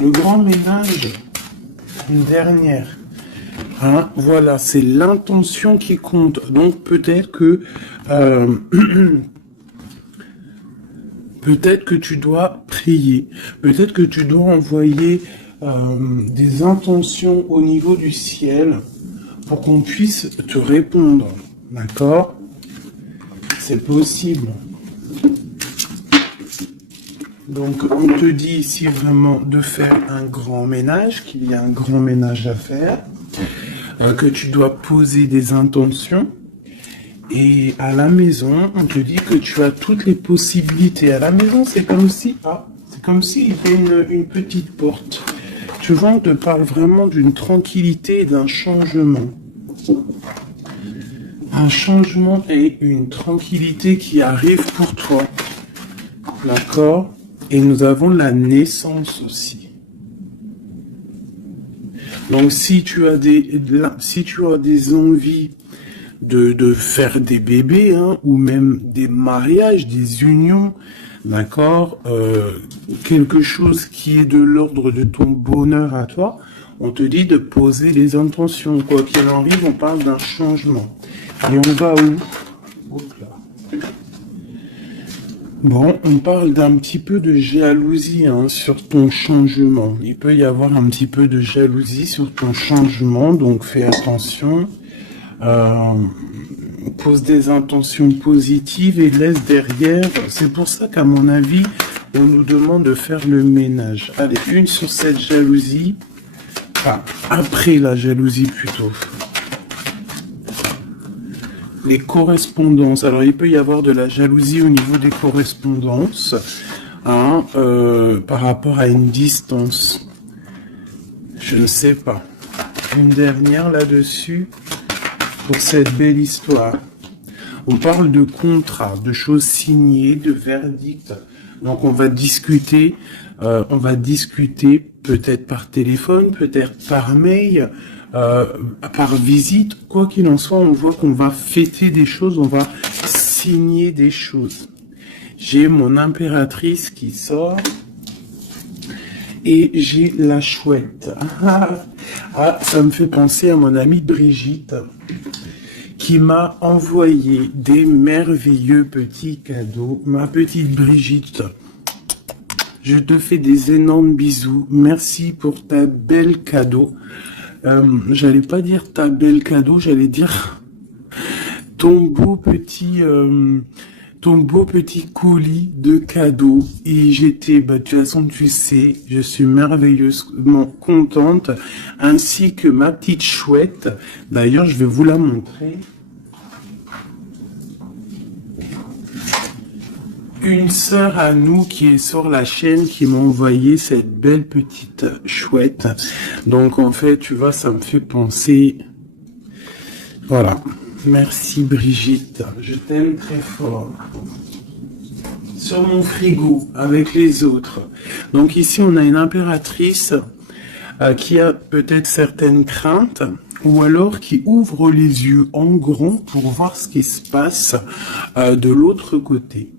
Le grand ménage, une dernière. Hein, voilà, c'est l'intention qui compte. Donc peut-être que peut-être que tu dois prier, peut-être que tu dois envoyer des intentions au niveau du ciel pour qu'on puisse te répondre. D'accord? C'est possible. Donc on te dit ici vraiment de faire un grand ménage, qu'il y a un grand ménage à faire, que tu dois poser des intentions. Et à la maison, on te dit que tu as toutes les possibilités. À la maison, c'est comme si, c'est comme s'il y avait une petite porte. Tu vois, on te parle vraiment d'une tranquillité et d'un changement. Un changement et une tranquillité qui arrive pour toi. D'accord? Et nous avons la naissance aussi. Donc si tu as des envies de faire des bébés, hein, ou même des mariages, des unions, d'accord, quelque chose qui est de l'ordre de ton bonheur à toi, on te dit de poser les intentions. Quoi qu'il arrive, on parle d'un changement. Et on va où? Hop là. Bon, on parle d'un petit peu de jalousie, hein, sur ton changement. Il peut y avoir un petit peu de jalousie sur ton changement, donc fais attention. Pose des intentions positives et laisse derrière. C'est pour ça qu'à mon avis, on nous demande de faire le ménage. Allez, une sur cette jalousie. Enfin, après la jalousie plutôt. Les correspondances. Alors, il peut y avoir de la jalousie au niveau des correspondances, hein, par rapport à une distance. Je ne sais pas. Une dernière là-dessus pour cette belle histoire. On parle de contrat, de choses signées, de verdicts. Donc, on va discuter peut-être par téléphone, peut-être par mail, par visite. Quoi qu'il en soit, on voit qu'on va fêter des choses, on va signer des choses. J'ai mon impératrice qui sort et j'ai la chouette. Ça me fait penser à mon amie Brigitte qui m'a envoyé des merveilleux petits cadeaux. Ma petite Brigitte, je te fais des énormes bisous. Merci pour ta belle cadeau. J'allais pas dire ta belle cadeau, j'allais dire ton beau petit colis de cadeaux. Et j'étais, de toute façon, tu sais, je suis merveilleusement contente, ainsi que ma petite chouette. D'ailleurs, je vais vous la montrer. Une sœur à nous qui est sur la chaîne qui m'a envoyé cette belle petite chouette. Donc en fait, tu vois, ça me fait penser. Voilà. Merci Brigitte. Je t'aime très fort. Sur mon frigo, avec les autres. Donc ici, on a une impératrice qui a peut-être certaines craintes, ou alors qui ouvre les yeux en grand pour voir ce qui se passe de l'autre côté.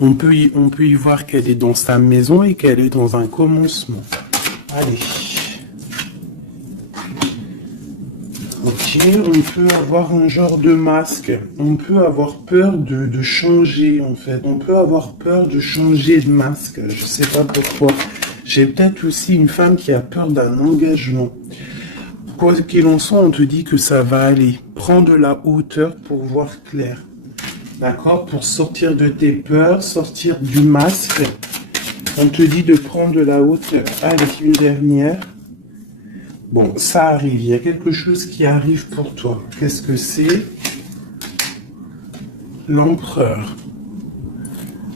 On peut y voir qu'elle est dans sa maison et qu'elle est dans un commencement. Allez. Ok, on peut avoir un genre de masque. On peut avoir peur de changer, en fait. On peut avoir peur de changer de masque. Je sais pas pourquoi. J'ai peut-être aussi une femme qui a peur d'un engagement. Quoi qu'il en soit, on te dit que ça va aller. Prends de la hauteur pour voir clair. D'accord? Pour sortir de tes peurs, sortir du masque. On te dit de prendre de la hauteur. Allez, une dernière. Bon, ça arrive. Il y a quelque chose qui arrive pour toi. Qu'est-ce que c'est? L'empereur.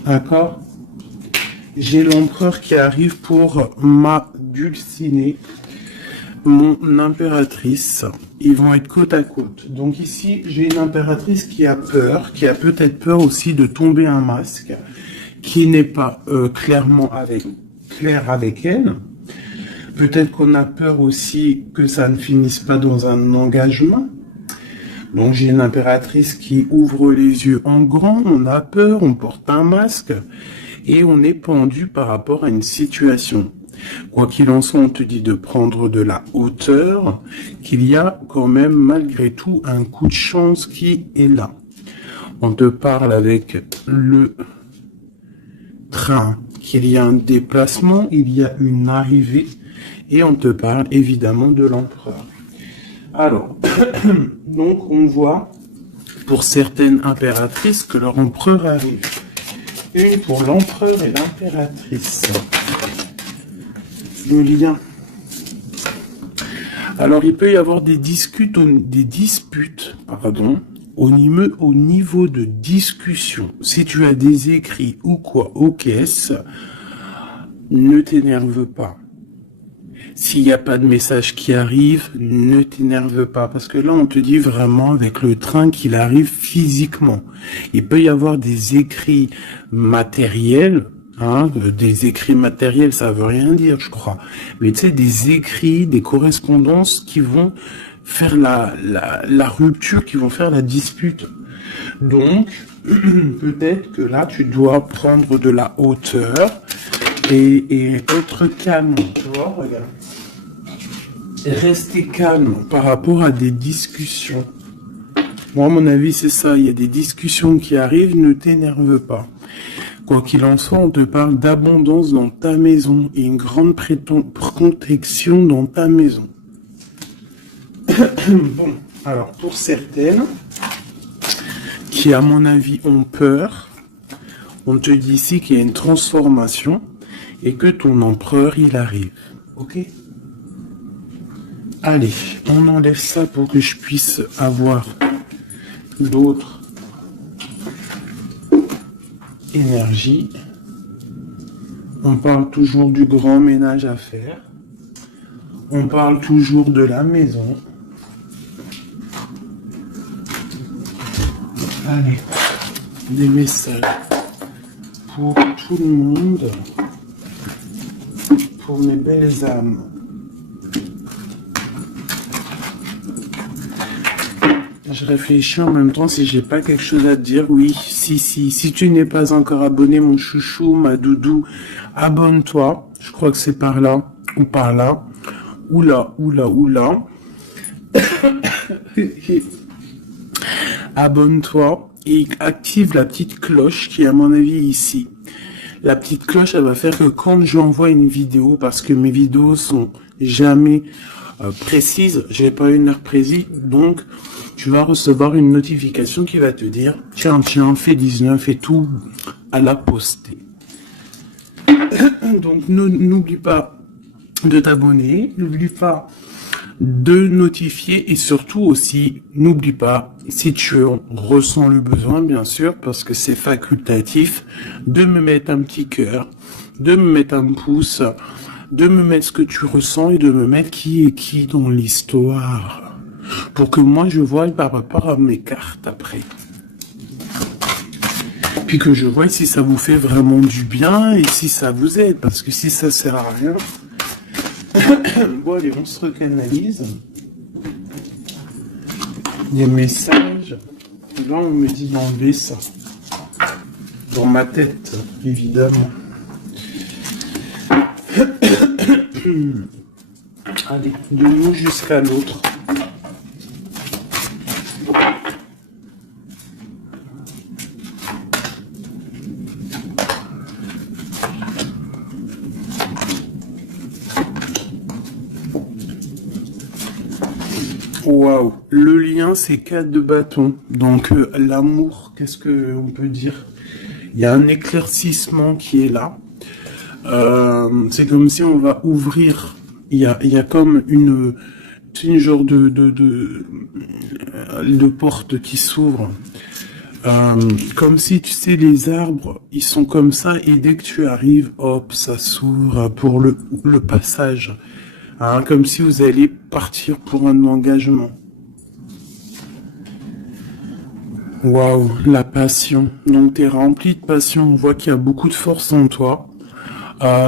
D'accord? J'ai l'empereur qui arrive pour ma dulcinée, mon impératrice. Ils vont être côte à côte. Donc ici, j'ai une impératrice qui a peur, qui a peut-être peur aussi de tomber un masque, qui n'est pas clair avec elle. Peut-être qu'on a peur aussi que ça ne finisse pas dans un engagement. Donc j'ai une impératrice qui ouvre les yeux en grand, on a peur, on porte un masque et on est pendu par rapport à une situation. Quoi qu'il en soit, on te dit de prendre de la hauteur, qu'il y a quand même malgré tout un coup de chance qui est là. On te parle avec le train, qu'il y a un déplacement, il y a une arrivée, et on te parle évidemment de l'empereur. Alors, donc on voit pour certaines impératrices que leur empereur arrive. Une pour l'empereur et l'impératrice. Le lien. Alors il peut y avoir des disputes, au niveau de discussion. Si tu as des écrits ou quoi aux caisses, ne t'énerve pas. S'il n'y a pas de message qui arrive, ne t'énerve pas. Parce que là, on te dit vraiment avec le train qu'il arrive physiquement. Il peut y avoir des écrits matériels. Des écrits matériels, ça veut rien dire, je crois. Mais tu sais, des écrits, des correspondances qui vont faire la rupture, qui vont faire la dispute. Donc, peut-être que là, tu dois prendre de la hauteur et être calme, tu vois, regarde. Rester calme par rapport à des discussions. Moi, à mon avis, c'est ça. Il y a des discussions qui arrivent, ne t'énerve pas. Quoi qu'il en soit, on te parle d'abondance dans ta maison et une grande protection dans ta maison. Bon, alors pour certaines qui, à mon avis, ont peur, on te dit ici qu'il y a une transformation et que ton empereur, il arrive. Ok ? Allez, on enlève ça pour que je puisse avoir d'autres énergies. On parle toujours du grand ménage à faire. On parle toujours de la maison. Allez, des messages pour tout le monde, pour mes belles âmes. Je réfléchis en même temps si j'ai pas quelque chose à te dire. Oui, si tu n'es pas encore abonné, mon chouchou, ma doudou, abonne-toi. Je crois que c'est par là ou par là. Oula. Abonne-toi et active la petite cloche qui est à mon avis ici. La petite cloche, elle va faire que quand j'envoie une vidéo, parce que mes vidéos sont jamais précises, j'ai pas une heure précise, donc tu vas recevoir une notification qui va te dire tiens, fais 19 et tout à la poster. Donc n'oublie pas de t'abonner, n'oublie pas de notifier et surtout aussi, n'oublie pas, si tu ressens le besoin, bien sûr, parce que c'est facultatif, de me mettre un petit cœur, de me mettre un pouce, de me mettre ce que tu ressens et de me mettre qui est qui dans l'histoire. Pour que moi je voie par rapport à mes cartes après. Puis que je vois si ça vous fait vraiment du bien et si ça vous aide. Parce que si ça sert à rien... Bon allez, on se recanalise. Des messages. Là on me dit d'enlever ça. Dans ma tête, évidemment. Allez, de nous jusqu'à l'autre. Waouh, le lien c'est 4 de bâton. Donc l'amour, qu'est-ce que on peut dire? Il y a un éclaircissement qui est là. C'est comme si on va ouvrir. Il y a comme une genre de porte qui s'ouvre. Comme si tu sais les arbres, ils sont comme ça et dès que tu arrives, hop, ça s'ouvre pour le passage. Comme si vous alliez partir pour un engagement. Waouh, la passion. Donc tu es rempli de passion, on voit qu'il y a beaucoup de force en toi.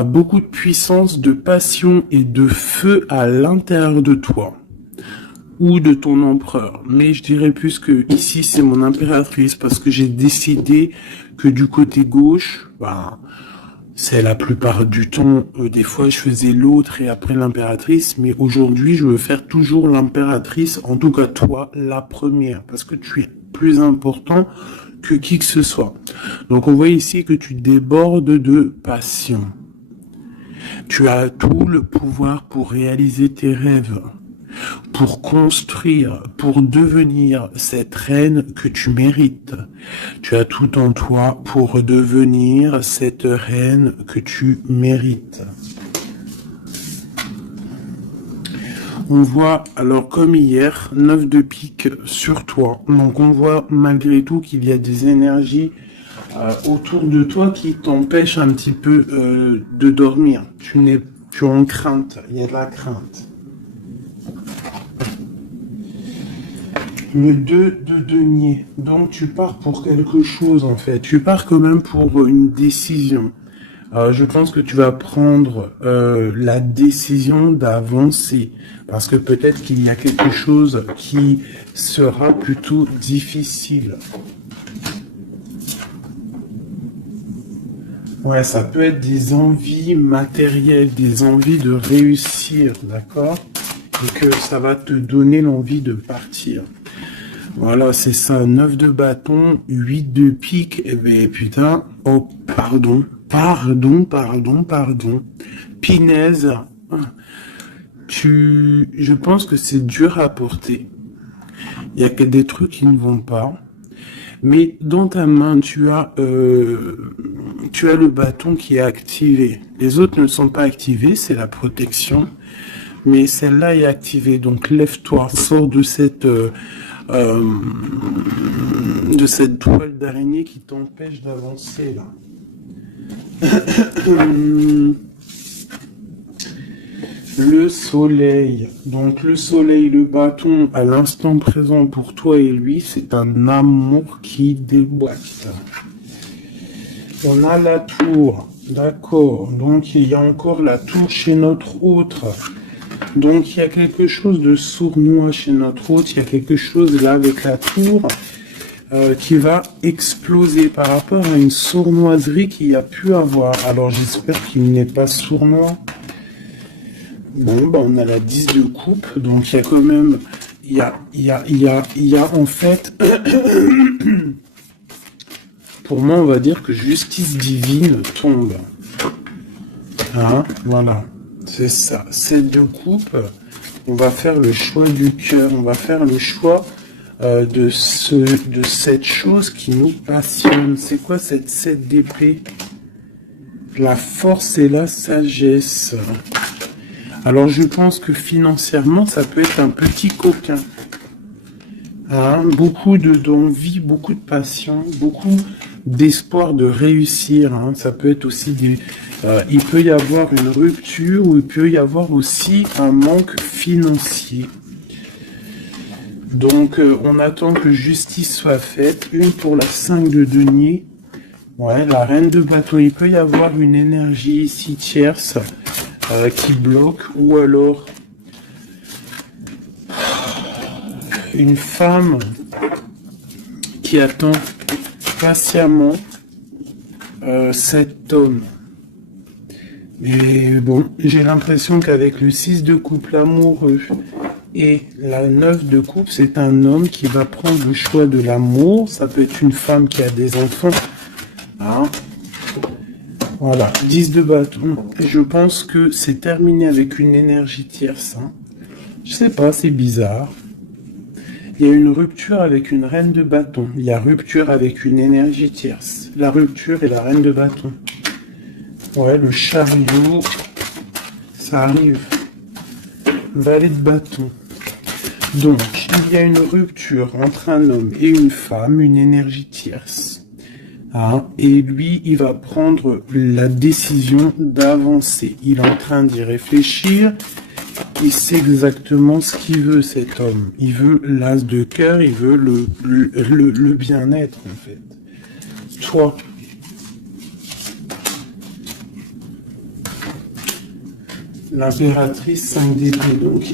Beaucoup de puissance, de passion et de feu à l'intérieur de toi. Ou de ton empereur. Mais je dirais plus que ici c'est mon impératrice parce que j'ai décidé que du côté gauche, C'est la plupart du temps, des fois je faisais l'autre et après l'impératrice, mais aujourd'hui je veux faire toujours l'impératrice, en tout cas toi, la première, parce que tu es plus important que qui que ce soit. Donc on voit ici que tu débordes de passion. Tu as tout le pouvoir pour réaliser tes rêves, pour construire, pour devenir cette reine que tu mérites. Tu as tout en toi pour devenir cette reine que tu mérites. On voit, alors comme hier, 9 de pique sur toi. Donc on voit malgré tout qu'il y a des énergies autour de toi qui t'empêchent un petit peu de dormir. Tu es en crainte, il y a de la crainte. Le 2 de denier. Donc tu pars pour quelque chose en fait. Tu pars quand même pour une décision. Je pense que tu vas prendre la décision d'avancer. Parce que peut-être qu'il y a quelque chose qui sera plutôt difficile. Ouais, ça peut être des envies matérielles, des envies de réussir, d'accord? Et que ça va te donner l'envie de partir. Voilà, c'est ça, 9 de bâton, 8 de pique, et ben putain, oh, pardon, Pinaise, je pense que c'est dur à porter. Il y a que des trucs qui ne vont pas. Mais dans ta main, tu as le bâton qui est activé. Les autres ne sont pas activés, c'est la protection. Mais celle-là est activée. Donc lève-toi, sors de cette toile d'araignée qui t'empêche d'avancer là. Le soleil. Donc le soleil, le bâton, à l'instant présent pour toi et lui, c'est un amour qui déboîte. On a la tour. D'accord. Donc il y a encore la tour chez notre autre. Donc il y a quelque chose de sournois chez notre autre. Il y a quelque chose là avec la tour qui va exploser par rapport à une sournoiserie qu'il y a pu avoir. Alors j'espère qu'il n'est pas sournois. Bon, bah on a la 10 de coupe, donc il y a quand même, il y a en fait, pour moi on va dire que justice divine tombe. Hein, voilà, c'est ça, 7 de coupe, on va faire le choix du cœur, on va faire le choix de cette chose qui nous passionne. C'est quoi cette 7 d'épée? La force et la sagesse. Alors je pense que financièrement, ça peut être un petit coquin. Hein, beaucoup d'envie, beaucoup de passion, beaucoup d'espoir de réussir. Hein. Ça peut être aussi il peut y avoir une rupture ou il peut y avoir aussi un manque financier. Donc on attend que justice soit faite. Une pour la 5 de denier. Ouais, la reine de bâton. Il peut y avoir une énergie ici tierce. Qui bloque, ou alors une femme qui attend patiemment cet homme. Mais bon, j'ai l'impression qu'avec le 6 de coupe, l'amoureux, et la 9 de coupe, c'est un homme qui va prendre le choix de l'amour. Ça peut être une femme qui a des enfants. Hein? Voilà, 10 de bâton. Et je pense que c'est terminé avec une énergie tierce. Hein. Je sais pas, c'est bizarre. Il y a une rupture avec une reine de bâton. Il y a rupture avec une énergie tierce. La rupture et la reine de bâton. Ouais, le chariot, ça arrive. Valet de bâton. Donc, il y a une rupture entre un homme et une femme, une énergie tierce. Ah, et lui, il va prendre la décision d'avancer. Il est en train d'y réfléchir. Il sait exactement ce qu'il veut, cet homme. Il veut l'as de cœur, il veut le bien-être, en fait. Toi. L'impératrice 5 d'épée. Donc,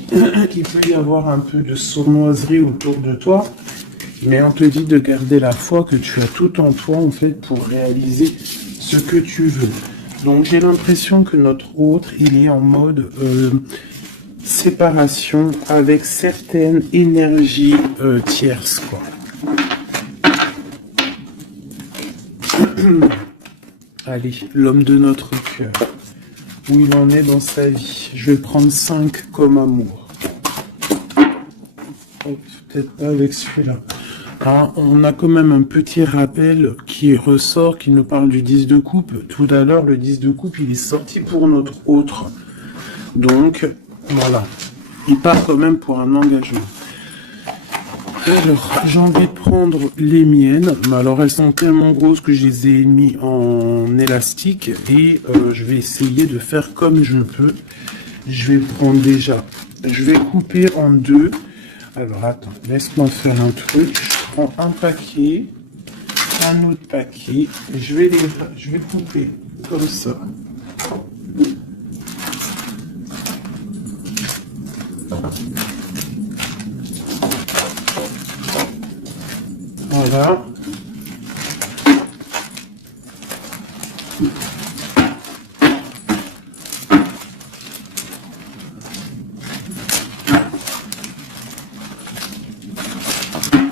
il peut y avoir un peu de sournoiserie autour de toi. Mais on te dit de garder la foi que tu as tout en toi, en fait, pour réaliser ce que tu veux. Donc j'ai l'impression que notre autre, il est en mode séparation avec certaines énergies tierces, quoi. Allez, l'homme de notre cœur. Où il en est dans sa vie. Je vais prendre 5 comme amour. Oh, peut-être pas avec celui-là. Ah, on a quand même un petit rappel qui ressort, qui nous parle du 10 de coupe. Tout à l'heure, le 10 de coupe, il est sorti pour notre autre. Donc, voilà. Il part quand même pour un engagement. Alors, j'ai envie de prendre les miennes, mais alors elles sont tellement grosses que je les ai mis en élastique et je vais essayer de faire comme je peux. Je vais prendre déjà, je vais couper en deux. Alors attends, laisse-moi faire un truc. Je prends un paquet, un autre paquet, je vais couper comme ça. Voilà.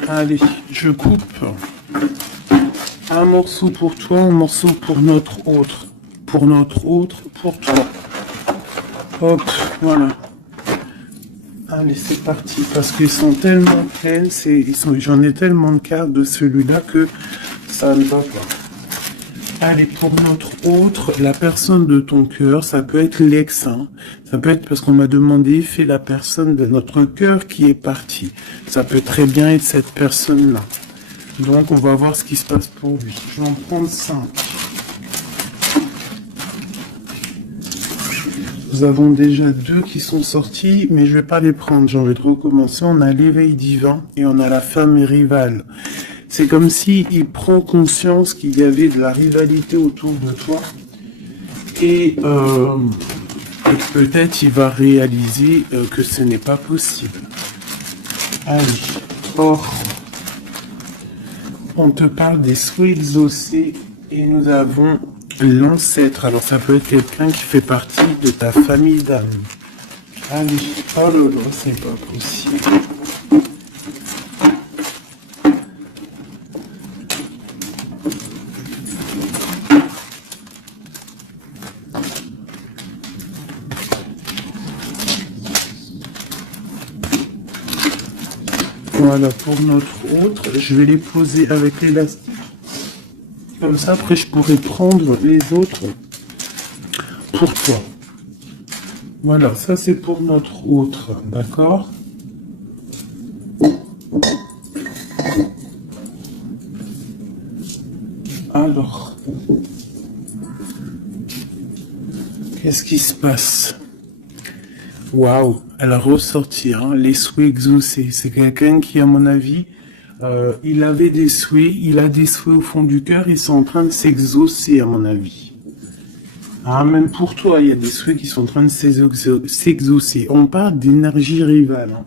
Allez, je coupe un morceau pour toi, un morceau pour notre autre. Pour notre autre, pour toi. Hop, voilà. Allez, c'est parti, parce qu'ils sont tellement pleines, j'en ai tellement de cartes de celui-là que ça ne va pas. Allez, pour notre autre, la personne de ton cœur, ça peut être l'ex, hein. Ça peut être parce qu'on m'a demandé, fais la personne de notre cœur qui est partie. Ça peut très bien être cette personne-là. Donc, on va voir ce qui se passe pour lui. Je vais en prendre 5. Nous avons déjà 2 qui sont sortis, mais je vais pas les prendre. J'ai envie de recommencer. On a l'éveil divin et on a la femme rivale. C'est comme si il prend conscience qu'il y avait de la rivalité autour de toi et peut-être il va réaliser que ce n'est pas possible. Allez, or, on te parle des souhaits exaucés et nous avons l'ancêtre. Alors ça peut être quelqu'un qui fait partie de ta famille d'âme. Allez, oh là là, c'est pas possible. Voilà, pour notre autre, je vais les poser avec l'élastique. Comme ça, après, je pourrai prendre les autres pour toi. Voilà, ça c'est pour notre autre, d'accord? Alors, qu'est-ce qui se passe? Waouh, elle a ressorti, hein, les souhaits exaucés. C'est quelqu'un qui, à mon avis, il avait des souhaits, il a des souhaits au fond du cœur, ils sont en train de s'exaucer, à mon avis. Ah, même pour toi, il y a des souhaits qui sont en train de s'exaucer. On parle d'énergie rivale. Hein.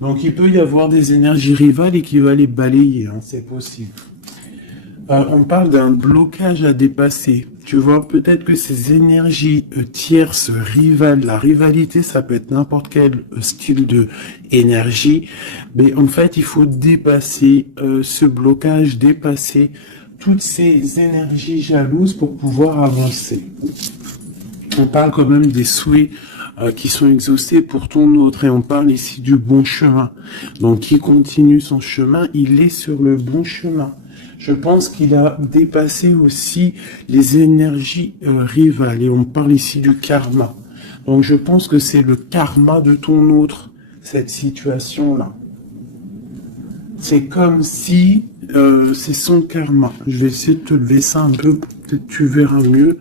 Donc, il peut y avoir des énergies rivales et qui va les balayer, hein, c'est possible. On parle d'un blocage à dépasser. Tu vois, peut-être que ces énergies tierces, rivales, la rivalité, ça peut être n'importe quel style de énergie, mais en fait, il faut dépasser ce blocage, dépasser toutes ces énergies jalouses pour pouvoir avancer. On parle quand même des souhaits qui sont exaucés pour ton autre, et on parle ici du bon chemin. Donc, qui continue son chemin, il est sur le bon chemin. Je pense qu'il a dépassé aussi les énergies rivales. Et on parle ici du karma. Donc je pense que c'est le karma de ton autre, cette situation-là. C'est comme si c'est son karma. Je vais essayer de te lever ça un peu, peut-être tu verras mieux.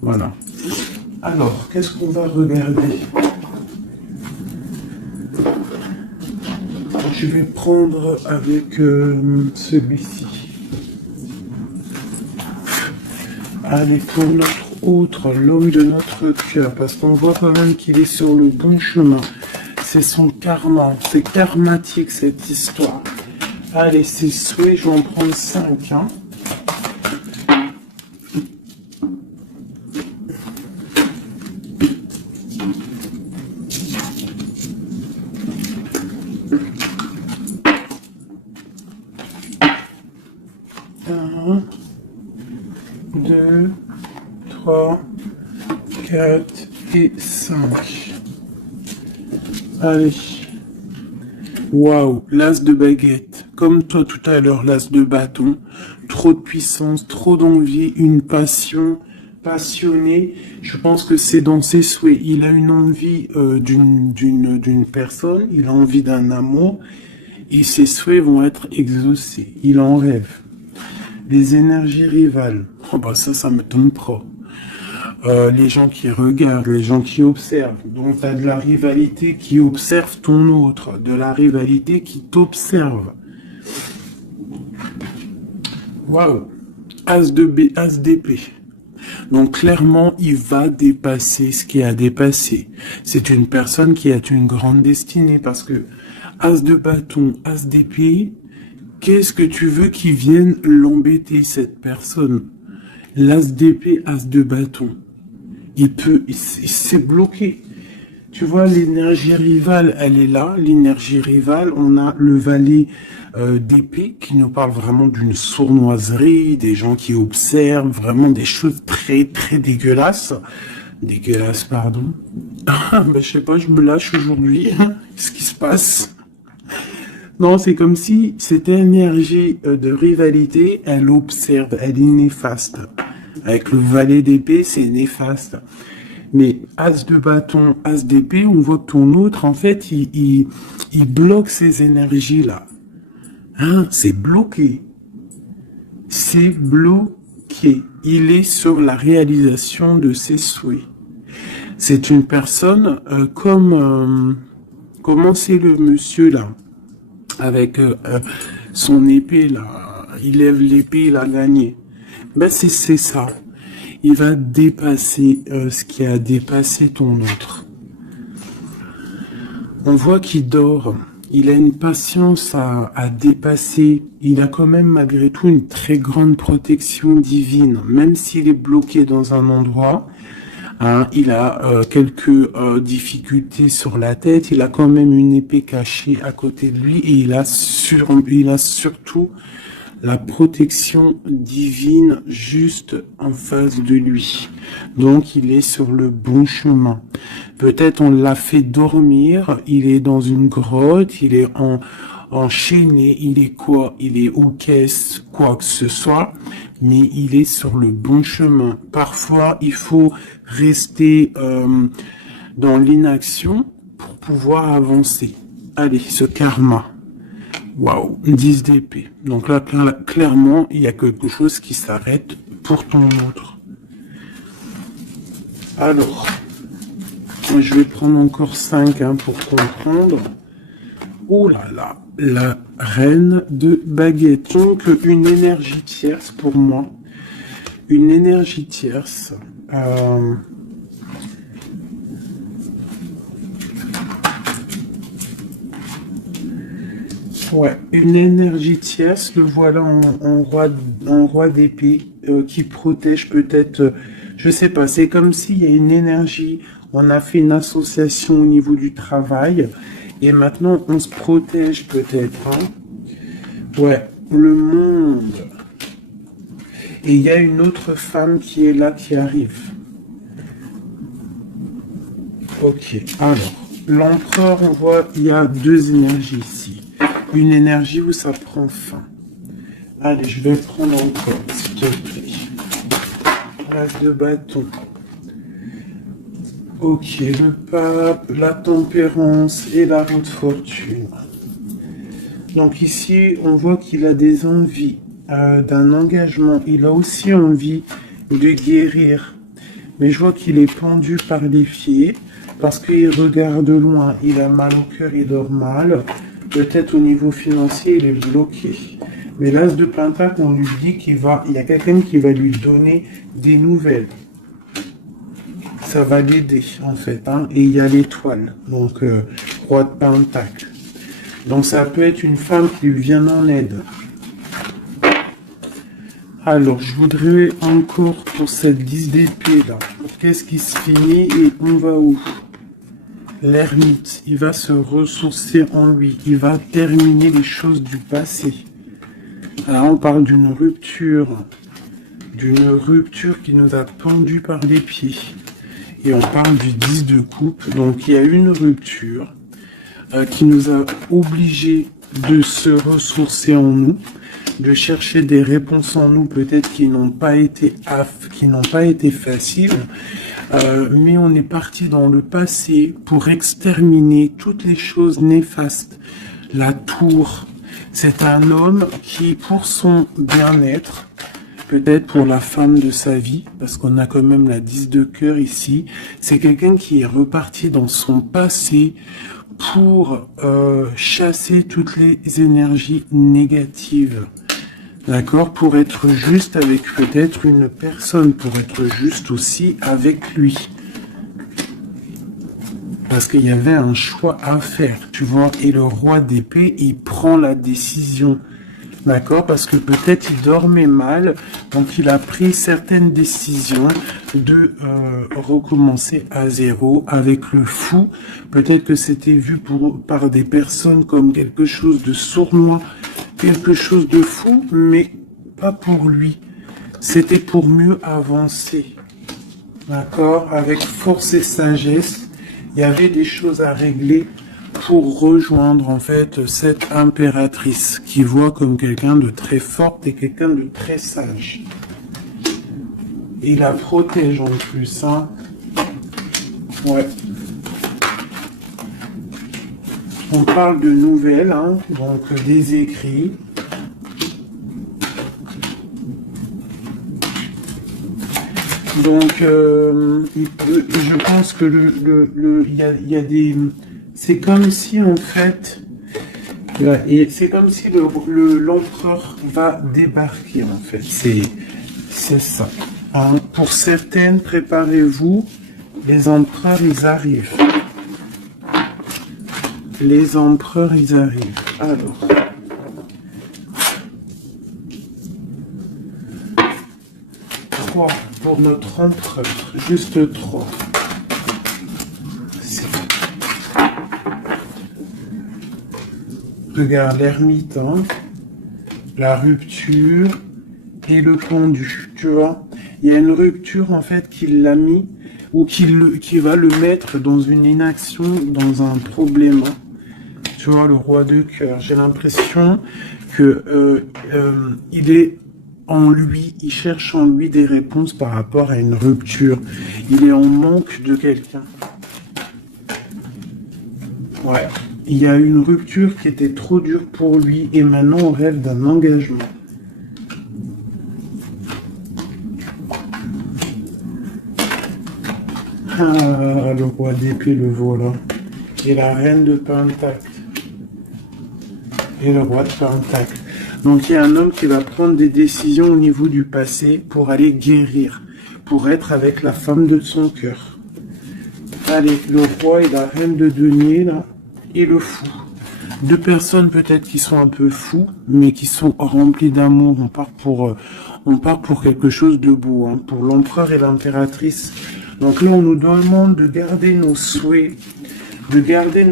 Voilà. Alors, qu'est-ce qu'on va regarder? Je vais prendre avec celui-ci. Allez, pour notre autre, l'homme de notre cœur, parce qu'on voit quand même qu'il est sur le bon chemin. C'est son karma, c'est karmatique cette histoire. Allez, c'est souhait, je vais en prendre 5. Hein. Un, 2, 3, 4 et 5. Allez. Waouh, l'as de baguette. Comme toi tout à l'heure, l'as de bâton. Trop de puissance, trop d'envie, une passion, passionné. Je pense que c'est dans ses souhaits. Il a une envie d'une personne, il a envie d'un amour, et ses souhaits vont être exaucés. Il en rêve. Les énergies rivales. Oh bah ça m'étonne pas. Les gens qui regardent, les gens qui observent. Donc, tu as de la rivalité qui observe ton autre, de la rivalité qui t'observe. Waouh! As de B, As d'épée. Donc, clairement, il va dépasser ce qui a dépassé. C'est une personne qui a une grande destinée parce que As de bâton, As d'épée, qu'est-ce que tu veux qui vienne l'embêter, cette personne? L'As d'épée, As de bâton. Il s'est bloqué. Tu vois, l'énergie rivale, elle est là. L'énergie rivale, on a le valet d'épée qui nous parle vraiment d'une sournoiserie, des gens qui observent vraiment des choses très, très dégueulasses. Dégueulasses, pardon. Ah, ben, je sais pas, je me lâche aujourd'hui. Qu'est-ce qui se passe? Non, c'est comme si cette énergie de rivalité, elle observe, elle est néfaste. Avec le valet d'épée, c'est néfaste. Mais As de bâton, As d'épée, on voit que ton autre, en fait, il bloque ces énergies-là. Hein, c'est bloqué. C'est bloqué. Il est sur la réalisation de ses souhaits. C'est une personne comment c'est le monsieur là, avec son épée là, il lève l'épée, il a gagné. Ben c'est ça. Il va dépasser ce qui a dépassé ton autre. On voit qu'il dort. Il a une patience à dépasser. Il a quand même malgré tout une très grande protection divine. Même s'il est bloqué dans un endroit, hein, il a quelques difficultés sur la tête. Il a quand même une épée cachée à côté de lui. Et il a surtout la protection divine juste en face de lui. Donc il est sur le bon chemin. Peut-être on l'a fait dormir, il est dans une grotte, il est enchaîné, il est quoi? Il est aux caisses, quoi que ce soit, mais il est sur le bon chemin. Parfois il faut rester dans l'inaction pour pouvoir avancer. Allez, ce karma. Waouh, 10 d'épée. Donc là, clairement, il y a quelque chose qui s'arrête pour ton autre. Alors, je vais prendre encore 5 pour comprendre. Oh là là, la reine de baguette. Donc, une énergie tierce pour moi. Une énergie tierce. Ouais, une énergie tierce, le voilà en roi d'épée qui protège peut-être, je sais pas, c'est comme s'il y a une énergie, on a fait une association au niveau du travail et maintenant on se protège peut-être. Hein. Ouais, le monde. Et il y a une autre femme qui est là, qui arrive. Ok, alors, l'empereur, on voit, il y a deux énergies ici. Une énergie où ça prend fin. Allez, je vais prendre encore, s'il te plaît. L'as de bâton. Ok, le pape, la tempérance et la roue de fortune. Donc ici, on voit qu'il a des envies d'un engagement. Il a aussi envie de guérir. Mais je vois qu'il est pendu par les pieds parce qu'il regarde loin. Il a mal au cœur, il dort mal. Peut-être au niveau financier, il est bloqué. Mais l'as de pentacle, on lui dit qu'il y a quelqu'un qui va lui donner des nouvelles. Ça va l'aider, en fait. Hein. Et il y a l'étoile, donc roi de pentacle. Donc ça peut être une femme qui lui vient en aide. Alors, je voudrais encore pour cette 10 d'épée là. Qu'est-ce qui se finit et on va où? L'ermite, il va se ressourcer en lui. Il va terminer les choses du passé. Là, on parle d'une rupture qui nous a pendu par les pieds. Et on parle du 10 de coupe. Donc, il y a une rupture qui nous a obligés de se ressourcer en nous, de chercher des réponses en nous, peut-être qui n'ont pas été faciles, mais on est parti dans le passé pour exterminer toutes les choses néfastes. La tour, c'est un homme qui, pour son bien-être, peut-être pour la femme de sa vie, parce qu'on a quand même la 10 de cœur ici, c'est quelqu'un qui est reparti dans son passé pour chasser toutes les énergies négatives. D'accord? Pour être juste avec peut-être une personne, pour être juste aussi avec lui. Parce qu'il y avait un choix à faire, tu vois. Et le roi d'épée, il prend la décision. D'accord? Parce que peut-être il dormait mal, donc il a pris certaines décisions de recommencer à zéro avec le fou. Peut-être que c'était vu par des personnes comme quelque chose de sournois, quelque chose de fou, mais pas pour lui. C'était pour mieux avancer. D'accord? Avec force et sagesse, il y avait des choses à régler pour rejoindre en fait cette impératrice qui voit comme quelqu'un de très forte et quelqu'un de très sage. Et il la protège en plus, hein. Ouais. On parle de nouvelles, hein, donc des écrits. Donc, je pense que il y a des... C'est comme si, en fait, et c'est comme si l'empereur va débarquer, en fait. C'est ça. Hein, pour certaines, préparez-vous, les empereurs, ils arrivent. Les empereurs, ils arrivent. Alors. 3 pour notre empereur. Juste 3. Regarde l'ermite, hein, la rupture et le pendu, tu vois. Il y a une rupture en fait qui l'a mis ou qui va le mettre dans une inaction, dans un problème. Tu vois, le roi de cœur. J'ai l'impression que il est en lui, il cherche en lui des réponses par rapport à une rupture. Il est en manque de quelqu'un. Ouais. Il y a une rupture qui était trop dure pour lui et maintenant on rêve d'un engagement. Ah, le roi d'épée, le voilà. Et la reine de Pentacle. Et le roi de Pentacle. Donc il y a un homme qui va prendre des décisions au niveau du passé pour aller guérir, pour être avec la femme de son cœur. Allez, le roi et la reine de denier, là. Et le fou. Deux personnes peut-être qui sont un peu fous, mais qui sont remplies d'amour. On part pour quelque chose de beau, hein, pour l'empereur et l'impératrice. Donc là, on nous demande de garder nos souhaits, de garder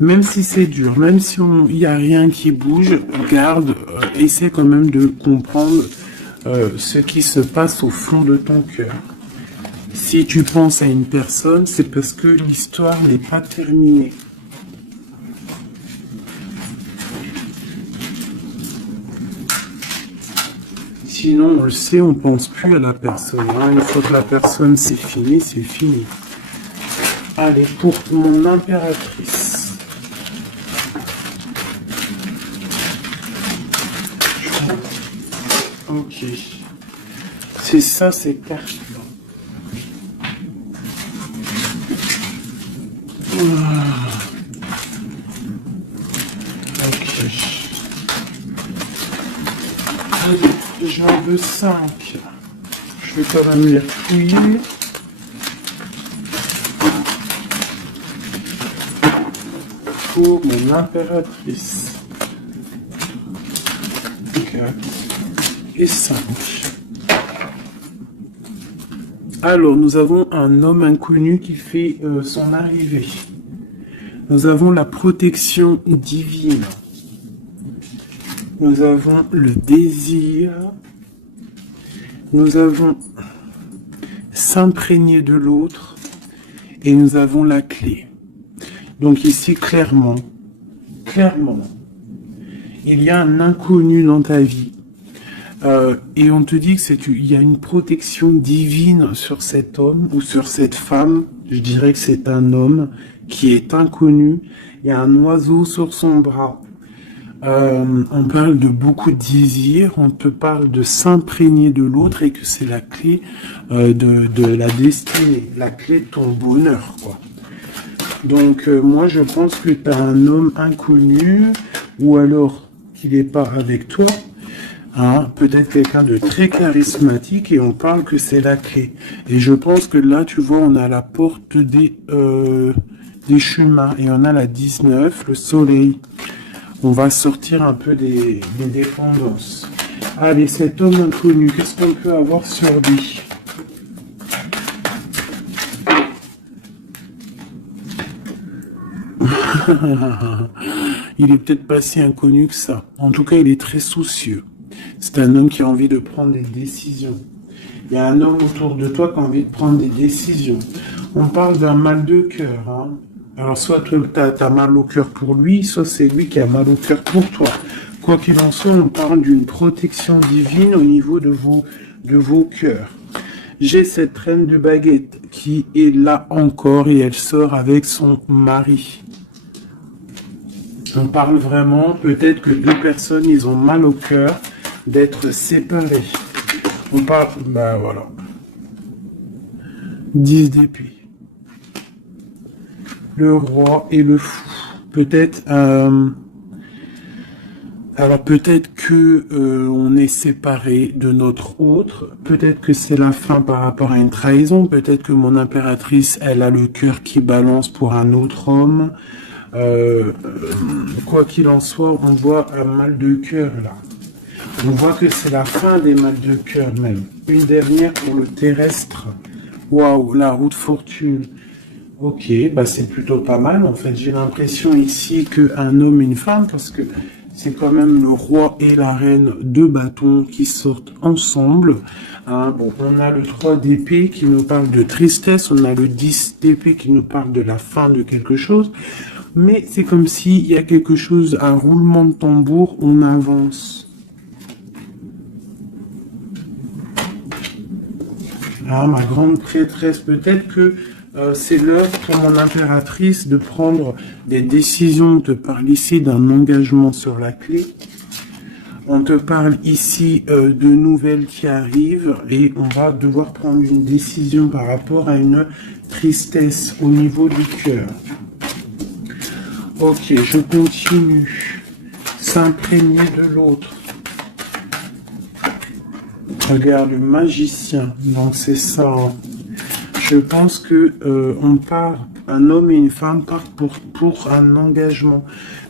même si c'est dur, même si il n'y a rien qui bouge, garde, essaie quand même de comprendre ce qui se passe au fond de ton cœur. Si tu penses à une personne, c'est parce que l'histoire n'est pas terminée. Sinon, on le sait, on pense plus à la personne. Hein. Une fois que la personne c'est fini, c'est fini. Allez, pour mon impératrice. Ok. C'est ça, c'est cartes. Ok. Allez, j'en veux 5. Je vais quand même les fouiller. Pour mon impératrice. 4 et 5. Alors, nous avons un homme inconnu qui fait son arrivée. Nous avons la protection divine. Nous avons le désir. Nous avons s'imprégner de l'autre. Et nous avons la clé. Donc ici, clairement, il y a un inconnu dans ta vie. Et on te dit que il y a une protection divine sur cet homme ou sur cette femme. Je dirais que c'est un homme qui est inconnu. Il y a un oiseau sur son bras. On parle de beaucoup de désirs. On te parle de s'imprégner de l'autre et que c'est la clé de la destinée, la clé de ton bonheur, quoi. Donc moi je pense que tu as un homme inconnu ou alors qu'il n'est pas avec toi. Hein, peut-être quelqu'un de très charismatique et on parle que c'est la clé. Et je pense que là, tu vois, on a la porte des chemins et on a la 19, le soleil. On va sortir un peu des dépendances. Allez, cet homme inconnu, qu'est-ce qu'on peut avoir sur lui? Il est peut-être pas si inconnu que ça. En tout cas, il est très soucieux. C'est un homme qui a envie de prendre des décisions. Il y a un homme autour de toi qui a envie de prendre des décisions. On parle d'un mal de cœur. Hein. Alors, soit tu as mal au cœur pour lui, soit c'est lui qui a mal au cœur pour toi. Quoi qu'il en soit, on parle d'une protection divine au niveau de vos cœurs. J'ai cette reine de baguette qui est là encore et elle sort avec son mari. On parle vraiment, peut-être que deux personnes, ils ont mal au cœur d'être séparés. On parle, ben voilà. 10 d'épée. Le roi et le fou. Peut-être, alors peut-être que on est séparé de notre autre. Peut-être que c'est la fin par rapport à une trahison. Peut-être que mon impératrice, elle a le cœur qui balance pour un autre homme. Quoi qu'il en soit, on voit un mal de cœur là. On voit que c'est la fin des mal de cœur même. Une dernière pour le terrestre. Waouh, la roue de fortune. Ok, bah c'est plutôt pas mal. En fait, j'ai l'impression ici qu'un homme et une femme, parce que c'est quand même le roi et la reine, deux bâtons qui sortent ensemble. Hein, bon, on a le 3 d'épée qui nous parle de tristesse, on a le 10 d'épée qui nous parle de la fin de quelque chose. Mais c'est comme s'il y a quelque chose, un roulement de tambour, on avance. Ah, ma grande prêtresse, peut-être que c'est l'heure pour mon impératrice de prendre des décisions. On te parle ici d'un engagement sur la clé. On te parle ici de nouvelles qui arrivent et on va devoir prendre une décision par rapport à une tristesse au niveau du cœur. Ok, je continue. S'imprégner de l'autre. Regarde, le magicien. Donc c'est ça. Hein. Je pense que on part, un homme et une femme partent pour un engagement.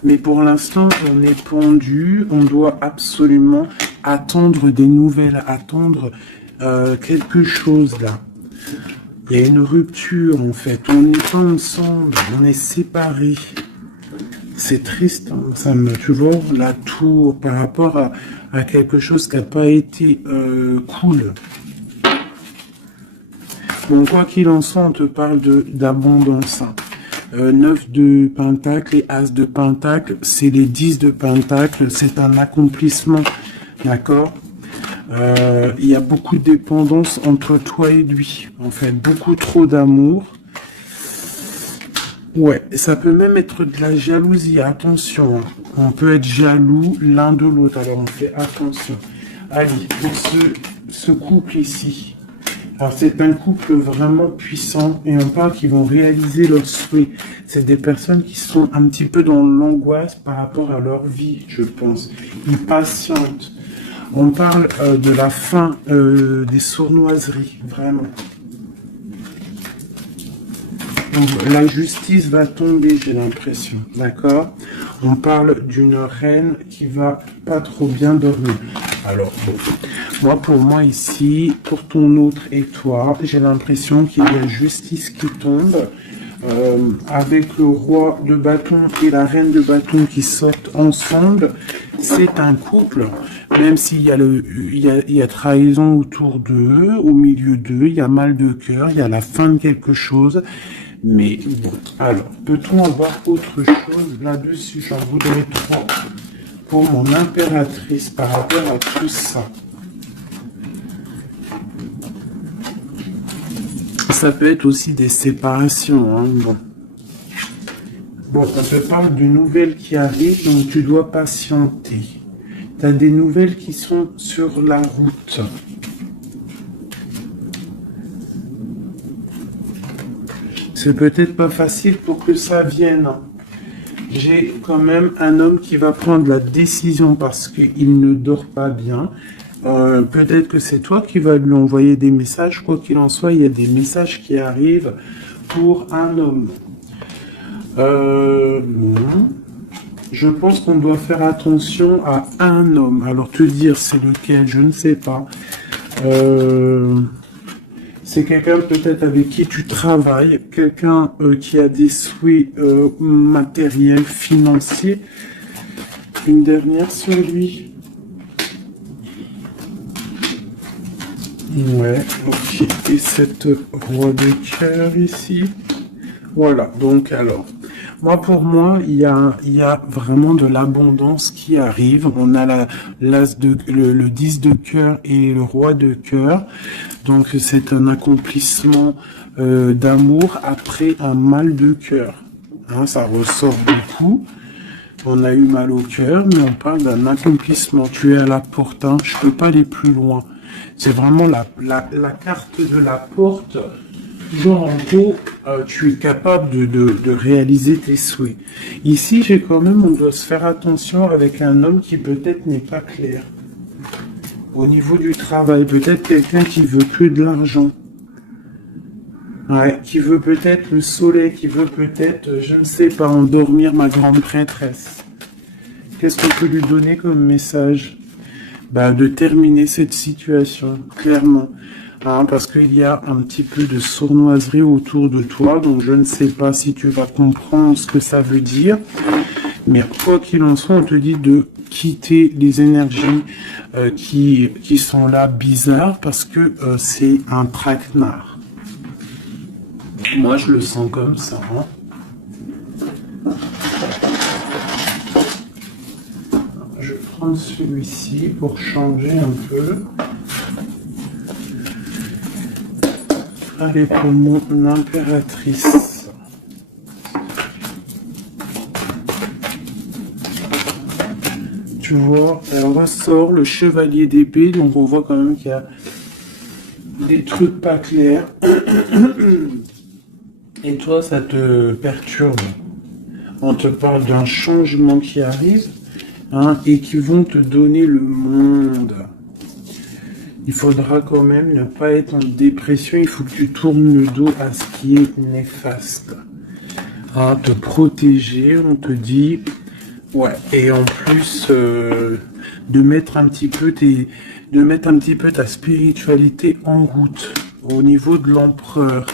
Mais pour l'instant, on est pendu. On doit absolument attendre des nouvelles, attendre quelque chose là. Il y a une rupture en fait. On n'est pas ensemble, on est séparés. C'est triste, hein. Ça me, tu vois, la tour par rapport à quelque chose qui n'a pas été cool. Bon, quoi qu'il en soit, on te parle d'abondance. 9 de pentacle et as de pentacle, c'est les 10 de pentacle, c'est un accomplissement, d'accord? Il y a beaucoup de dépendance entre toi et lui, en fait, beaucoup trop d'amour. Ouais, ça peut même être de la jalousie, attention, on peut être jaloux l'un de l'autre, alors on fait attention. Allez, pour ce couple ici, alors c'est un couple vraiment puissant et on parle qu'ils vont réaliser leurs souhaits. C'est des personnes qui sont un petit peu dans l'angoisse par rapport à leur vie, je pense. Ils patientent. On parle de la fin des sournoiseries, vraiment. Donc, la justice va tomber, j'ai l'impression, d'accord? On parle d'une reine qui va pas trop bien dormir. Alors, bon. Moi, pour moi ici, pour ton autre et toi, j'ai l'impression qu'il y a justice qui tombe. Avec le roi de bâton et la reine de bâton qui sortent ensemble, c'est un couple. Même s'il y a il y a trahison autour d'eux, au milieu d'eux, il y a mal de cœur, il y a la fin de quelque chose. Mais bon, alors, peut-on avoir autre chose là-dessus? J'en voudrais trop pour mon impératrice par rapport à tout ça. Ça peut être aussi des séparations, hein, bon. Bon, on te parle de nouvelles qui arrivent, donc tu dois patienter. Tu as des nouvelles qui sont sur la route. C'est peut-être pas facile pour que ça vienne. J'ai quand même un homme qui va prendre la décision parce qu'il ne dort pas bien. Peut-être que c'est toi qui vas lui envoyer des messages. Quoi qu'il en soit, il y a des messages qui arrivent pour un homme. Je pense qu'on doit faire attention à un homme. Alors te dire c'est lequel, je ne sais pas. C'est quelqu'un peut-être avec qui tu travailles, quelqu'un qui a des souhaits matériels, financiers. Une dernière sur lui. Ouais, ok. Et cette roi de cœur ici. Voilà, donc alors, pour moi, il y a vraiment de l'abondance qui arrive. On a le 10 de cœur et le roi de cœur. Donc c'est un accomplissement d'amour après un mal de cœur. Hein, ça ressort beaucoup. On a eu mal au cœur, mais on parle d'un accomplissement. Tu es à la porte, hein, je peux pas aller plus loin. C'est vraiment la carte de la porte. Genre en gros, tu es capable de réaliser tes souhaits. Ici, j'ai quand même, on doit se faire attention avec un homme qui peut-être n'est pas clair. Au niveau du travail, peut-être quelqu'un qui veut que de l'argent. Ouais, qui veut peut-être le soleil, qui veut peut-être, je ne sais pas, endormir ma grande prêtresse. Qu'est-ce qu'on peut lui donner comme message? Bah, de terminer cette situation, clairement. Hein, parce qu'il y a un petit peu de sournoiserie autour de toi, donc je ne sais pas si tu vas comprendre ce que ça veut dire. Mais quoi qu'il en soit, on te dit de quitter les énergies qui sont là bizarres, parce que c'est un traquenard. Moi, je le sens comme ça. Hein. Je vais prendre celui-ci pour changer un peu. Allez, pour mon impératrice. Tu vois, elle ressort le chevalier d'épée, donc on voit quand même qu'il y a des trucs pas clairs. Et toi, ça te perturbe. On te parle d'un changement qui arrive, hein, et qui vont te donner le monde. Il faudra quand même ne pas être en dépression, il faut que tu tournes le dos à ce qui est néfaste. Hein, te protéger, on te dit, ouais, et en plus de mettre un petit peu ta spiritualité en route au niveau de l'empereur.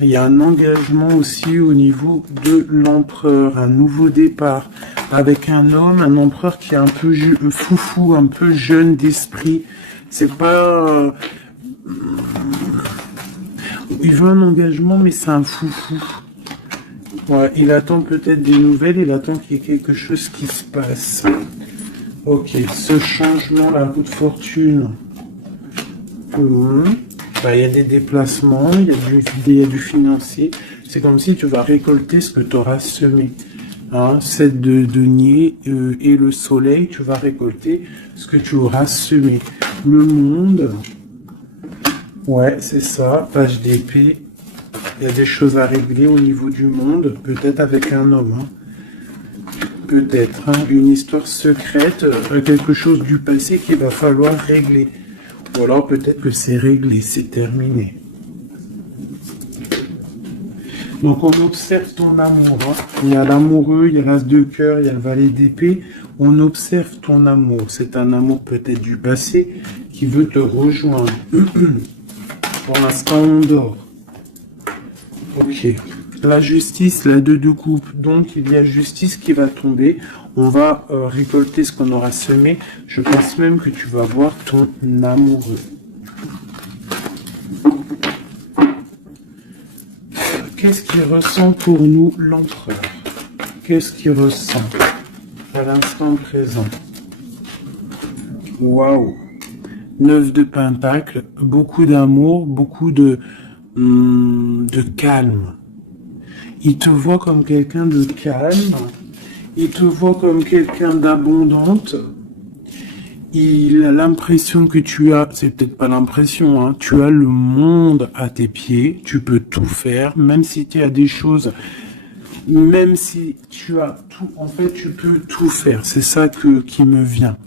Il y a un engagement aussi au niveau de l'empereur, un nouveau départ avec un homme, un empereur qui est un peu foufou, un peu jeune d'esprit. C'est pas... il veut un engagement, mais c'est un foufou. Ouais, il attend peut-être des nouvelles, il attend qu'il y ait quelque chose qui se passe. Ok, ce changement, la roue de fortune. Bah, il y a des déplacements, il y a du financier. C'est comme si tu vas récolter ce que tu auras semé. Hein, 7 de denier et le soleil, tu vas récolter ce que tu auras semé. Le monde, ouais, c'est ça, page d'épée. Il y a des choses à régler au niveau du monde, peut-être avec un homme. Hein. Peut-être, hein, une histoire secrète, quelque chose du passé qu'il va falloir régler. Ou alors peut-être que c'est réglé, c'est terminé. Donc on observe ton amour. Hein. Il y a l'amoureux, il y a l'as de cœur, il y a le valet d'épée. On observe ton amour. C'est un amour peut-être du passé qui veut te rejoindre. Pour l'instant, on dort. Ok. La justice, la 2 de coupe. Donc il y a justice qui va tomber. On va récolter ce qu'on aura semé. Je pense même que tu vas voir ton amoureux. Qu'est-ce qu'il ressent pour nous, l'empereur? Qu'est-ce qu'il ressent à l'instant présent? Waouh! 9 de Pentacle, beaucoup d'amour, beaucoup de calme. Il te voit comme quelqu'un de calme, il te voit comme quelqu'un d'abondante. Il a l'impression que tu as, c'est peut-être pas l'impression, hein, tu as le monde à tes pieds, tu peux tout faire, même si tu as des choses, même si tu as tout, en fait, tu peux tout faire. C'est ça qui me vient.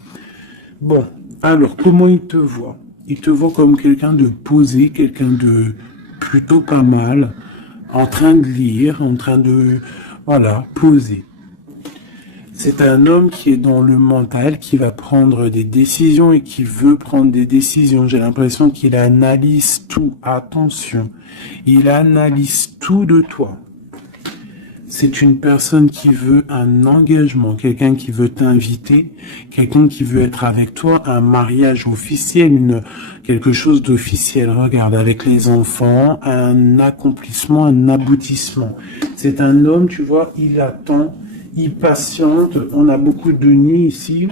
Bon, alors, comment il te voit? Il te voit comme quelqu'un de posé, quelqu'un de plutôt pas mal, en train de lire, en train de, voilà, poser. C'est un homme qui est dans le mental, qui va prendre des décisions et qui veut prendre des décisions. J'ai l'impression qu'il analyse tout. Attention, il analyse tout de toi. C'est une personne qui veut un engagement, quelqu'un qui veut t'inviter, quelqu'un qui veut être avec toi, un mariage officiel, quelque chose d'officiel. Regarde, avec les enfants, un accomplissement, un aboutissement. C'est un homme, tu vois, il attend. Il patiente, on a beaucoup de nids ici,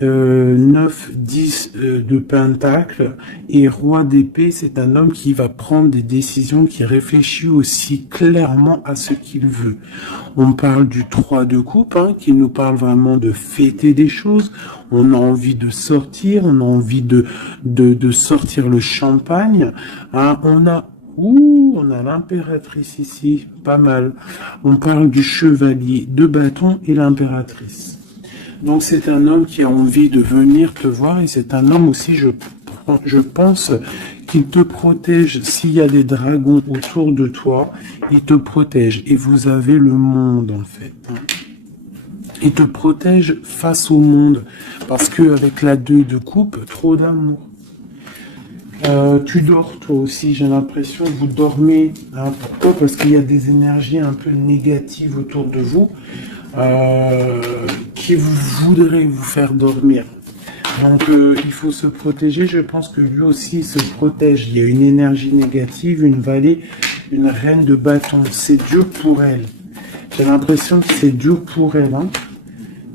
9, 10 de Pentacle, et Roi d'épée, c'est un homme qui va prendre des décisions, qui réfléchit aussi clairement à ce qu'il veut. On parle du 3 de coupe, hein, qui nous parle vraiment de fêter des choses, on a envie de sortir, on a envie de sortir le champagne, hein, on a l'impératrice ici, pas mal. On parle du chevalier de bâton et l'impératrice. Donc c'est un homme qui a envie de venir te voir et c'est un homme aussi, je pense, qu'il te protège. S'il y a des dragons autour de toi, il te protège. Et vous avez le monde en fait. Il te protège face au monde. Parce qu'avec la 2 de coupe, trop d'amour. Tu dors toi aussi, j'ai l'impression que vous dormez. Hein, pourquoi? Parce qu'il y a des énergies un peu négatives autour de vous qui voudraient vous faire dormir. Donc il faut se protéger, je pense que lui aussi se protège. Il y a une énergie négative, une vallée, une reine de bâton. C'est dur pour elle. J'ai l'impression que c'est dur pour elle. Hein.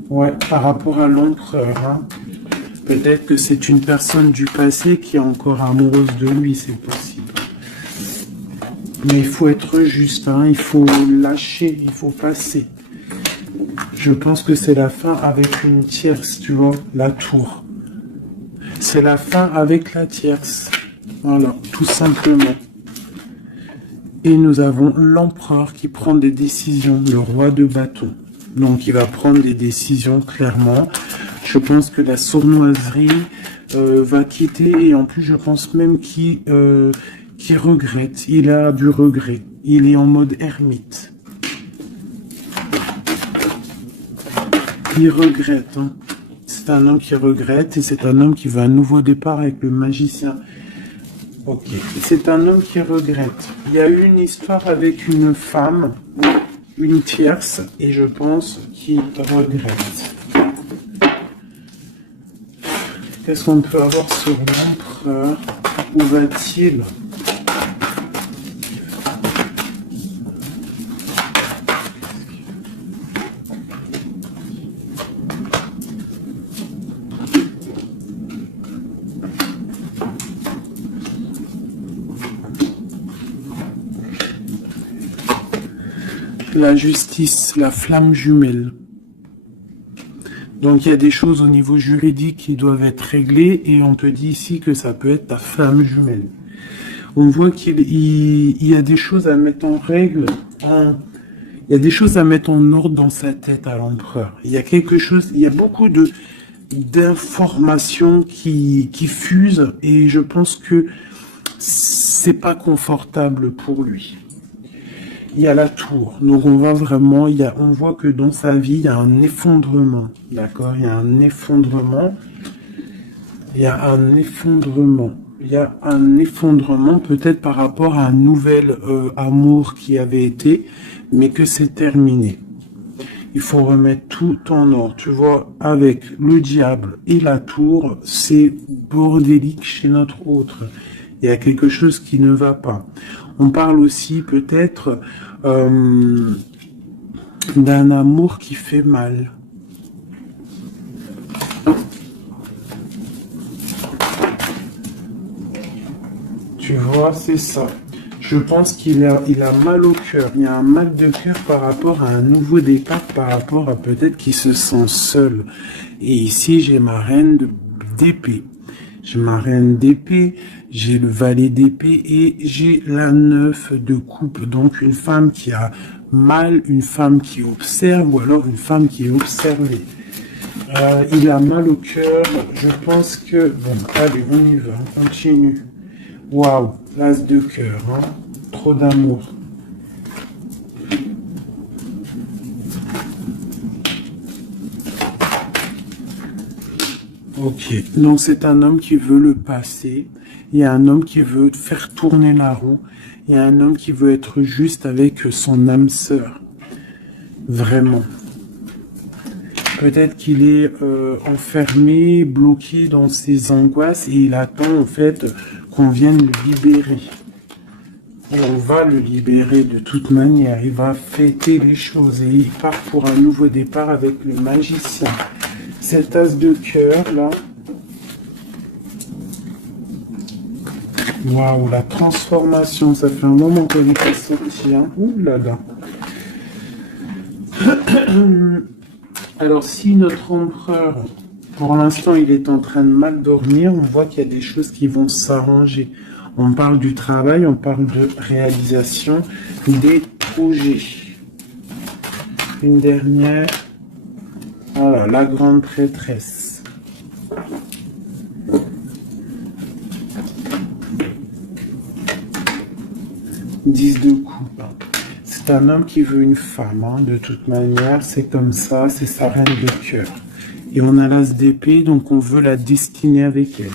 Ouais, par rapport à l'empereur. Hein. Peut-être que c'est une personne du passé qui est encore amoureuse de lui, c'est possible. Mais il faut être juste, hein, il faut lâcher, il faut passer. Je pense que c'est la fin avec une tierce, tu vois, la tour. C'est la fin avec la tierce. Voilà, tout simplement. Et nous avons l'empereur qui prend des décisions, le roi de bâton. Donc il va prendre des décisions clairement. Je pense que la sournoiserie va quitter et en plus je pense même qu'il regrette. Il a du regret. Il est en mode ermite. Il regrette. Hein. C'est un homme qui regrette et c'est un homme qui veut un nouveau départ avec le magicien. Ok. C'est un homme qui regrette. Il y a eu une histoire avec une femme, une tierce, et je pense qu'il regrette. Qu'est-ce qu'on peut avoir sur l'empereur? Où va-t-il? La justice, la flamme jumelle. Donc il y a des choses au niveau juridique qui doivent être réglées et on te dit ici que ça peut être ta flamme jumelle. On voit qu'il y a des choses à mettre en règle, il y a des choses à mettre en ordre dans sa tête à l'empereur. Il y a quelque chose, il y a beaucoup d'informations qui fusent et je pense que c'est pas confortable pour lui. il y a la tour. Donc on voit vraiment, on voit que dans sa vie, il y a un effondrement. D'accord? Il y a un effondrement. Il y a un effondrement. Il y a un effondrement peut-être par rapport à un nouvel amour qui avait été, mais que c'est terminé. Il faut remettre tout en ordre. Tu vois, avec le diable et la tour, c'est bordélique chez notre autre. Il y a quelque chose qui ne va pas. On parle aussi peut-être d'un amour qui fait mal. Tu vois, c'est ça. Je pense qu'il a mal au cœur. Il y a un mal de cœur par rapport à un nouveau départ, par rapport à peut-être qu'il se sent seul. Et ici, j'ai ma reine d'épée. J'ai ma reine d'épée, j'ai le valet d'épée et j'ai la 9 de coupe. Donc une femme qui a mal, une femme qui observe ou alors une femme qui est observée. Il a mal au cœur. Je pense que... Bon, allez, on y va, on continue. Waouh, l'as de cœur, hein. Trop d'amour. Ok, donc c'est un homme qui veut le passé, il y a un homme qui veut faire tourner la roue, il y a un homme qui veut être juste avec son âme sœur. Vraiment. Peut-être qu'il est enfermé, bloqué dans ses angoisses et il attend en fait qu'on vienne le libérer. Et on va le libérer de toute manière. Il va fêter les choses et il part pour un nouveau départ avec le magicien. Cet as de cœur là. Waouh, la transformation, ça fait un moment qu'elle n'est pas sortie. Hein. Ouh là là. Alors si notre empereur, pour l'instant, il est en train de mal dormir, on voit qu'il y a des choses qui vont s'arranger. On parle du travail, on parle de réalisation des projets. Une dernière. Voilà, la grande prêtresse. Dix de coupe. C'est un homme qui veut une femme, hein, de toute manière. C'est comme ça, c'est sa reine de cœur. Et on a l'as d'épée, donc on veut la destiner avec elle.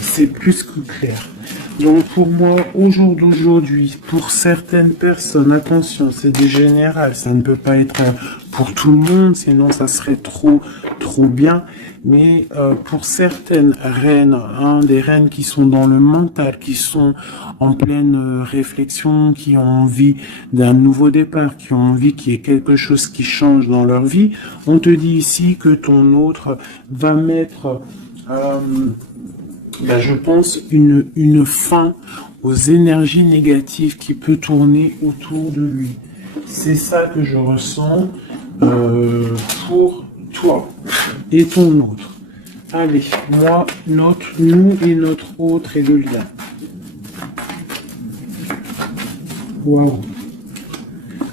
C'est plus que clair. Donc pour moi, au jour d'aujourd'hui, pour certaines personnes, attention, c'est des générales, ça ne peut pas être pour tout le monde, sinon ça serait trop bien. Mais pour certaines reines, hein, des reines qui sont dans le mental, qui sont en pleine réflexion, qui ont envie d'un nouveau départ, qui ont envie qu'il y ait quelque chose qui change dans leur vie, on te dit ici que ton autre va mettre... je pense une fin aux énergies négatives qui peut tourner autour de lui. C'est ça que je ressens pour toi et ton autre. Allez, moi, nous et notre autre et le lien. Waouh.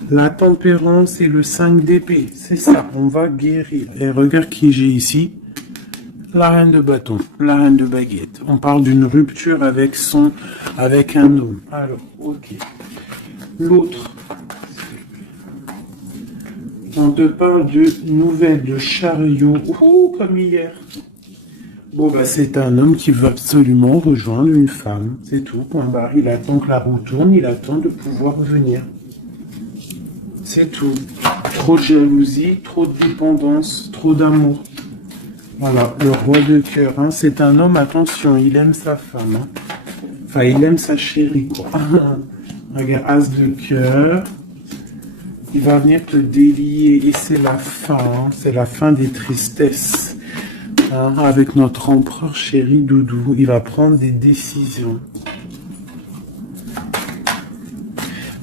La tempérance et le 5 d'épée, c'est ça, on va guérir. Et regarde qui j'ai ici. La reine de bâton, la reine de baguette. On parle d'une rupture avec un homme. Alors, ok. L'autre. On te parle de nouvelles de chariot. Oh, comme hier. Bon, bah, c'est un homme qui veut absolument rejoindre une femme. C'est tout, point barre. Il attend que la roue tourne, il attend de pouvoir venir. C'est tout. Trop de jalousie, trop de dépendance, trop d'amour. Voilà, le roi de cœur, hein, c'est un homme, attention, il aime sa femme. Hein. Enfin, il aime sa chérie, quoi. Regarde, as de cœur. Il va venir te délier et c'est la fin, hein, c'est la fin des tristesses. Hein, avec notre empereur chéri Doudou, il va prendre des décisions.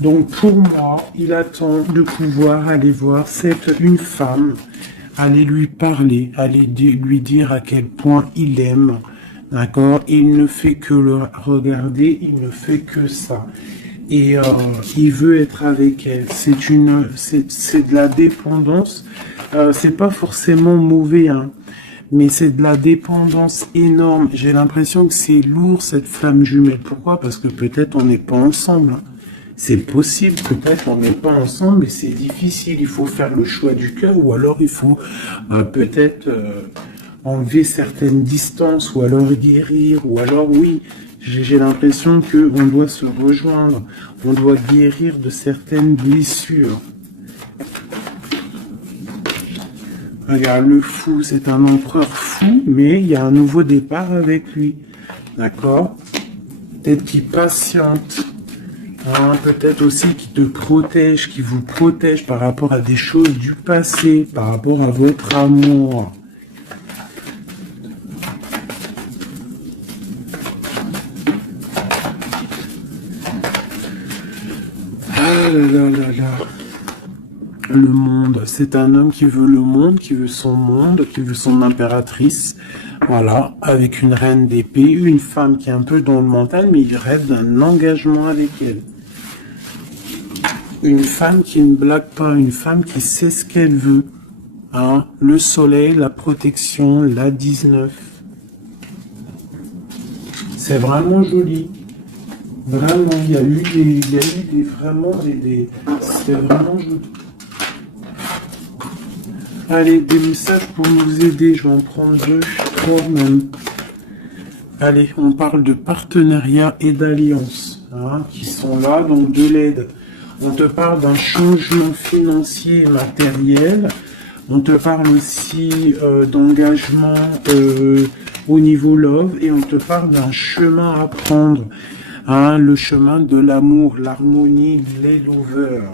Donc pour moi, il attend de pouvoir aller voir une femme, aller lui parler, aller lui dire à quel point il aime, d'accord? Il ne fait que le regarder, il ne fait que ça. Et il veut être avec elle. C'est de la dépendance. C'est pas forcément mauvais, hein, mais c'est de la dépendance énorme. J'ai l'impression que c'est lourd cette flamme jumelle. Pourquoi? Parce que peut-être on n'est pas ensemble. Hein. C'est possible, peut-être on n'est pas ensemble et c'est difficile, il faut faire le choix du cœur ou alors il faut peut-être enlever certaines distances ou alors guérir ou alors oui, j'ai l'impression qu'on doit se rejoindre, on doit guérir de certaines blessures. Regarde, le fou, c'est un empereur fou, mais il y a un nouveau départ avec lui. D'accord? Peut-être qu'il patiente. Hein, peut-être aussi qu'il te protège, qu'il vous protège par rapport à des choses du passé, par rapport à votre amour. Ah là là là là. Le monde, c'est un homme qui veut le monde, qui veut son monde, qui veut son impératrice. Voilà, avec une reine d'épée, une femme qui est un peu dans le mental, mais il rêve d'un engagement avec elle. Une femme qui ne blague pas, une femme qui sait ce qu'elle veut. Hein, le soleil, la protection, la 19. C'est vraiment joli. Vraiment, il y a eu c'est vraiment joli. Allez, des messages pour nous aider, je vais en prendre 2, 3 même. Allez, on parle de partenariat et d'alliance, hein, qui sont là, donc de l'aide. On te parle d'un changement financier et matériel. On te parle aussi d'engagement au niveau love et on te parle d'un chemin à prendre. Hein, le chemin de l'amour, l'harmonie, les lovers.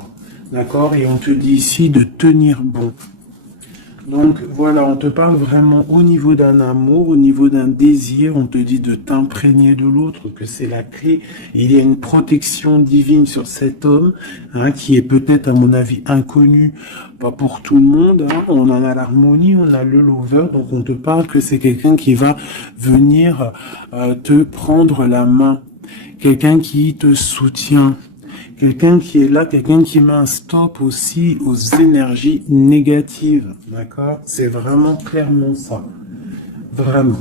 D'accord? Et on te dit ici de tenir bon. Donc voilà, on te parle vraiment au niveau d'un amour, au niveau d'un désir, on te dit de t'imprégner de l'autre, que c'est la clé. Il y a une protection divine sur cet homme, hein, qui est peut-être à mon avis inconnu, pas pour tout le monde. Hein. On en a l'harmonie, on a le lover, donc on te parle que c'est quelqu'un qui va venir te prendre la main, quelqu'un qui te soutient. Quelqu'un qui est là, quelqu'un qui met un stop aussi aux énergies négatives, d'accord? C'est vraiment clairement ça, vraiment.